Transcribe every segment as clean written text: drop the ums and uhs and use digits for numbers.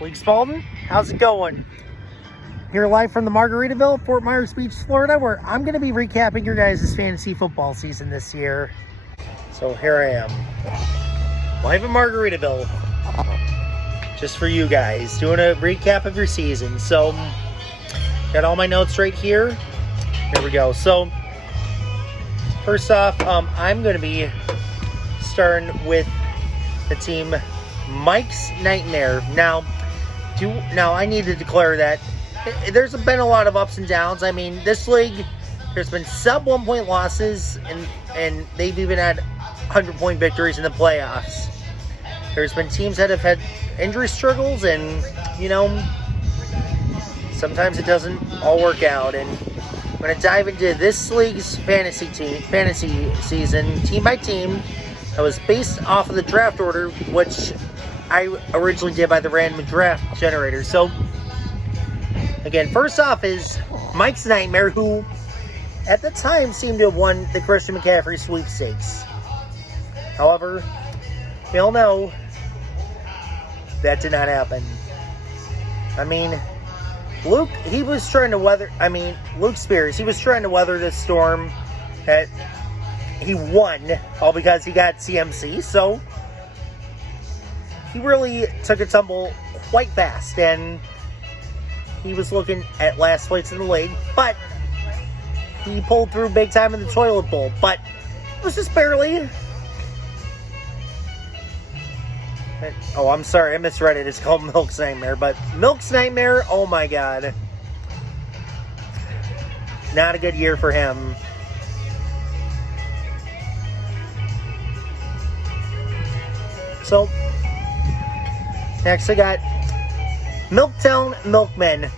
League Spalding, how's it going? Here live from the Margaritaville, Fort Myers Beach, Florida, where I'm going to be recapping your guys' fantasy football season this year. So here I am, live in Margaritaville, just for you guys, doing a recap of your season. So, got all my notes right here. Here we go. So, first off, I'm going to be starting with the team Mike's Nightmare. Now I need to declare that there's been a lot of ups and downs. I mean, this league, there's been sub 1 point losses, and they've even had 100-point victories in the playoffs. There's been teams that have had injury struggles, and sometimes it doesn't all work out. And I'm going to dive into this league's fantasy season, team by team. That was based off of the draft order, which I originally did by the random draft generator. So, again, first off is Mike's Nightmare, who at the time seemed to have won the Christian McCaffrey sweepstakes. However, we all know that did not happen. I mean, Luke Spears, he was trying to weather this storm that he won, all because he got CMC, so he really took a tumble quite fast, and he was looking at last place in the league, but he pulled through big time in the toilet bowl, but it was just barely. Oh, I'm sorry, I misread it. It's called Milk's Nightmare, but Milk's Nightmare, oh my god. Not a good year for him. So, next I got Milktown Milkmen.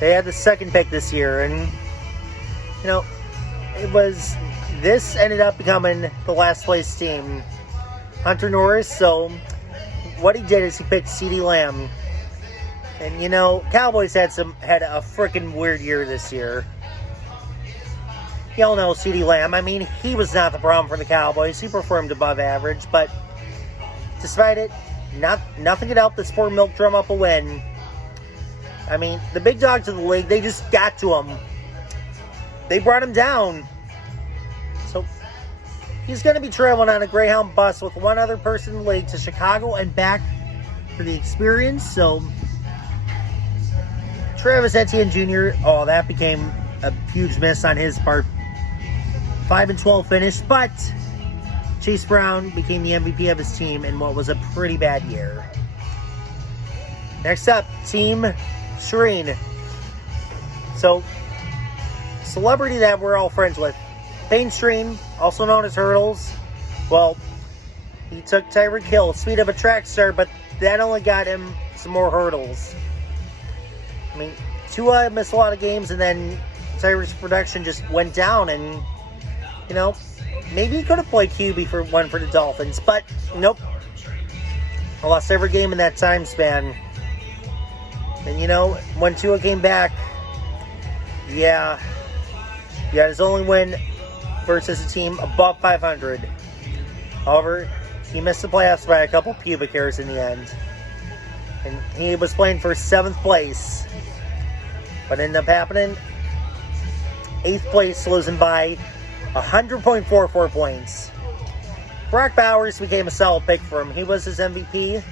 They had the second pick this year, and this ended up becoming the last place team. Hunter Norris, so what he did is he picked CeeDee Lamb. And Cowboys had a freaking weird year this year. Y'all know CeeDee Lamb. I mean, he was not the problem for the Cowboys. He performed above average, but despite it, nothing could help this poor milk drum up a win. I mean, the big dogs of the league, they just got to him. They brought him down. So, he's going to be traveling on a Greyhound bus with one other person in the league to Chicago and back for the experience. So, Travis Etienne Jr., that became a huge miss on his part. 5-12 finish, but Chase Brown became the MVP of his team in what was a pretty bad year. Next up, Team Shireen. So, celebrity that we're all friends with. Payne Shireen, also known as Hurdles. Well, he took Tyreek Hill, speed of a track star, but that only got him some more hurdles. I mean, Tua missed a lot of games, and then Tyreek's production just went down, and maybe he could have played QB for the Dolphins, but nope. I lost every game in that time span. And when Tua came back, he got his only win versus a team above 500. However, he missed the playoffs by a couple pubic hairs in the end. And he was playing for 7th place. But ended up happening 8th place, losing by 100.44 points. Brock Bowers became a solid pick for him. He was his MVP.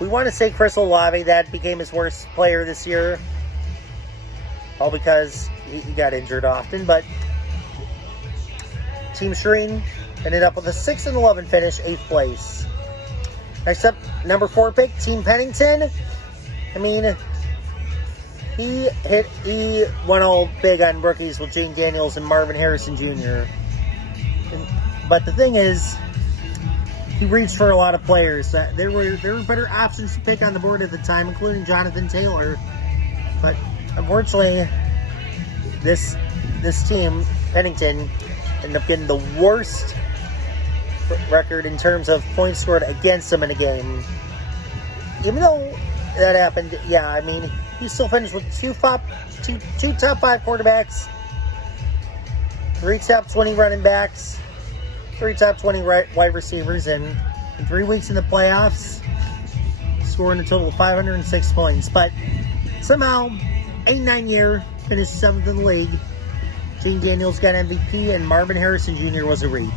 We want to say Chris Olave, that became his worst player this year. All because he got injured often. But Team Shireen ended up with a 6-11 finish, 8th place. Next up, number 4 pick, Team Pennington. I mean, he went all big on rookies with Jane Daniels and Marvin Harrison Jr. But the thing is, he reached for a lot of players. There were better options to pick on the board at the time, including Jonathan Taylor. But unfortunately, this team, Pennington, ended up getting the worst record in terms of points scored against them in a game. Even though that happened, I mean, he still finished with two top 5 quarterbacks, 3 top 20 running backs, 3 top 20 wide receivers, and in 3 weeks in the playoffs. scoring a total of 506 points. But somehow, 89 year, finished 7th in the league. Gene Daniels got MVP, and Marvin Harrison Jr. was a reach.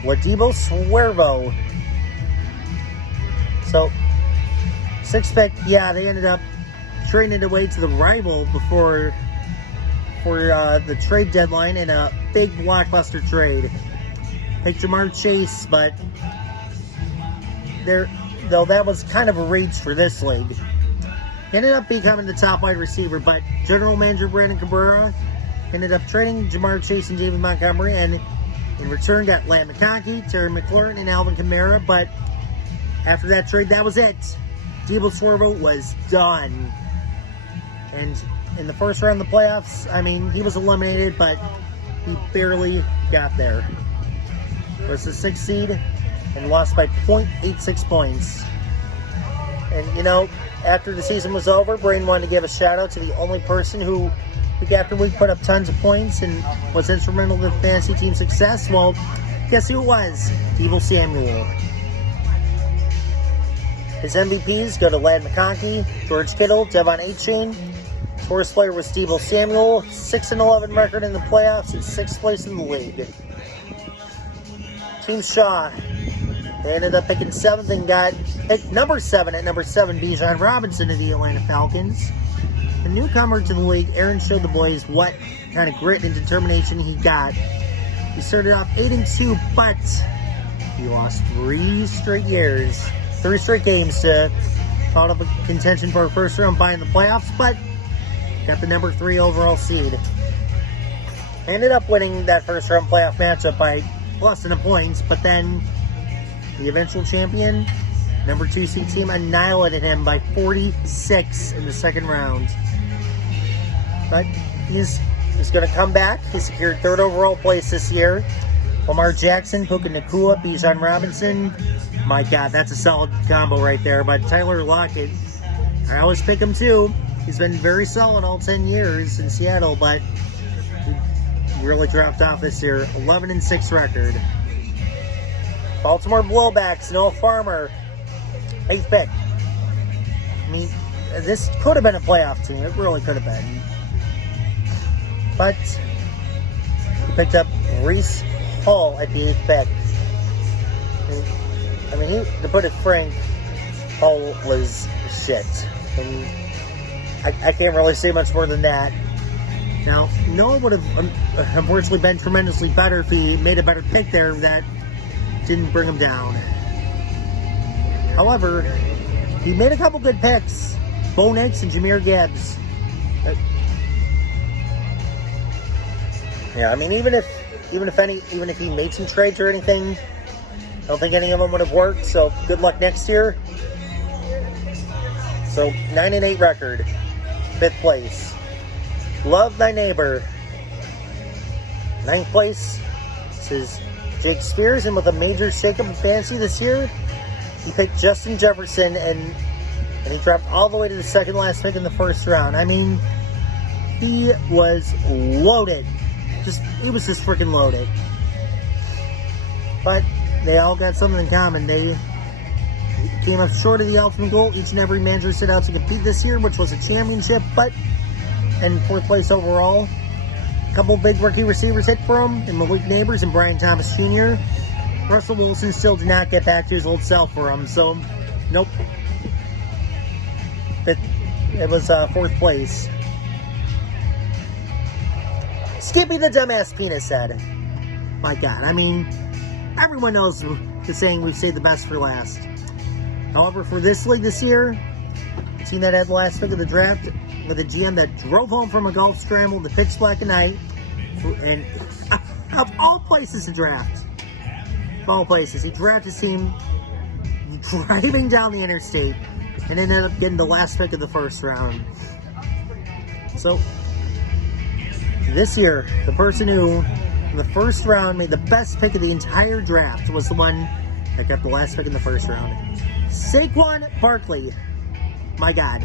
Ladivo Suervo. So, 6th pick, yeah, they ended up trading it away to the rival for the trade deadline in a big blockbuster trade. Picked Jamar Chase, but though that was kind of a reach for this league. He ended up becoming the top wide receiver, but general manager Brandon Cabrera ended up trading Jamar Chase and David Montgomery, and in return got Lant McConkey, Terry McLaurin, and Alvin Kamara. But after that trade, that was it. Deebo Swervo was done. And in the first round of the playoffs, I mean, he was eliminated, but he barely got there. It was the 6th seed and lost by 0.86 points. And, you know, after the season was over, Brain wanted to give a shout out to the only person who week after week put up tons of points and was instrumental in the fantasy team's success. Well, guess who it was? Deebo Samuel. His MVPs go to Ladd McConkey, George Kittle, Devon Achane. Worst player was Deebo Samuel, 6-11 record in the playoffs and 6th place in the league. Team Shaw, they ended up picking 7th and got picked number 7 at number 7, Bijan Robinson of the Atlanta Falcons. The newcomer to the league, Aaron showed the boys what kind of grit and determination he got. He started off 8-2, but he lost 3 straight games to caught up a contention for a first round bye in the playoffs, but got the number 3 overall seed. Ended up winning that first round playoff matchup by less than a point, but then the eventual champion, number 2 seed team, annihilated him by 46 in the second round. But he's going to come back. He secured 3rd overall place this year. Lamar Jackson, Puka Nacua, Bijan Robinson. My God, that's a solid combo right there. But Tyler Lockett, I always pick him too. He's been very solid all 10 years in Seattle, but he really dropped off this year. 11-6 record. Baltimore Blowbacks, Noah Farmer, 8th pick. I mean, this could have been a playoff team. It really could have been. But he picked up Reese Hall at the 8th pick. I mean, to put it frank, Hall was shit. And I can't really say much more than that. Now, Noah would have unfortunately been tremendously better if he made a better pick there that didn't bring him down. However, he made a couple good picks. Bo Nix and Jahmyr Gibbs. Yeah, I mean, even if he made some trades or anything, I don't think any of them would have worked. So good luck next year. So 9-8 record, 5th place. Love Thy Neighbor, 9th place. This is Jake Spears, and with a major shakeup in fantasy this year, he picked Justin Jefferson, and he dropped all the way to the second last pick in the first round. I mean, he was loaded. He was just freaking loaded. But they all got something in common. They came up short of the ultimate goal each and every manager set out to compete this year, which was a championship, and 4th place overall. A couple big rookie receivers hit for him, and Malik Neighbors and Brian Thomas Jr. Russell Wilson still did not get back to his old self for him, so nope. It was 4th place. Skippy the Dumbass Penis said, my God, I mean, everyone knows the saying, we saved the best for last. However, for this league this year, the team that had the last pick of the draft, with a GM that drove home from a golf scramble in the pitch black at night, and of all places to draft, of all places, he drafted his team driving down the interstate and ended up getting the last pick of the first round. So, this year, the person who, in the first round, made the best pick of the entire draft was the one that got the last pick in the first round. Saquon Barkley. My God.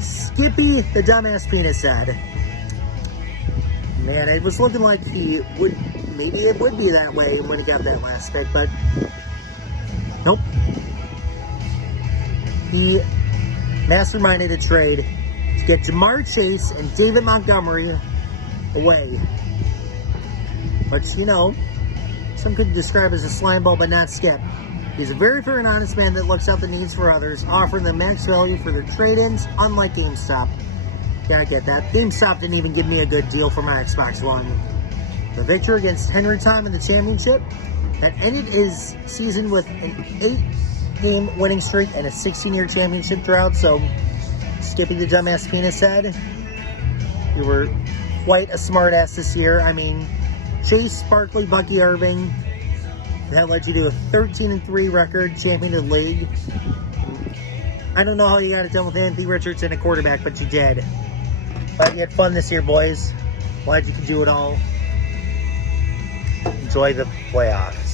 Skippy the Dumbass Penis said, man, it was looking like maybe it would be that way when he got that last pick, but nope. he masterminded a trade to get Jamar Chase and David Montgomery away. Which, you know, some could describe as a slime ball but not Skip. He's a very fair and honest man that looks out the needs for others, offering them max value for their trade-ins, unlike GameStop. Yeah, I get that. GameStop didn't even give me a good deal for my Xbox One. The victory against Henry Tom in the championship that ended his season with an 8-game winning streak and a 16-year championship drought. So, Skippy the dumbass penis said, you were quite a smartass this year. I mean, Chase, Sparkley, Bucky Irving, that led you to a 13-3 record, champion of the league. I don't know how you got it done with Anthony Richardson, a quarterback, but you did. Glad you had fun this year, boys. Glad you could do it all. Enjoy the playoffs.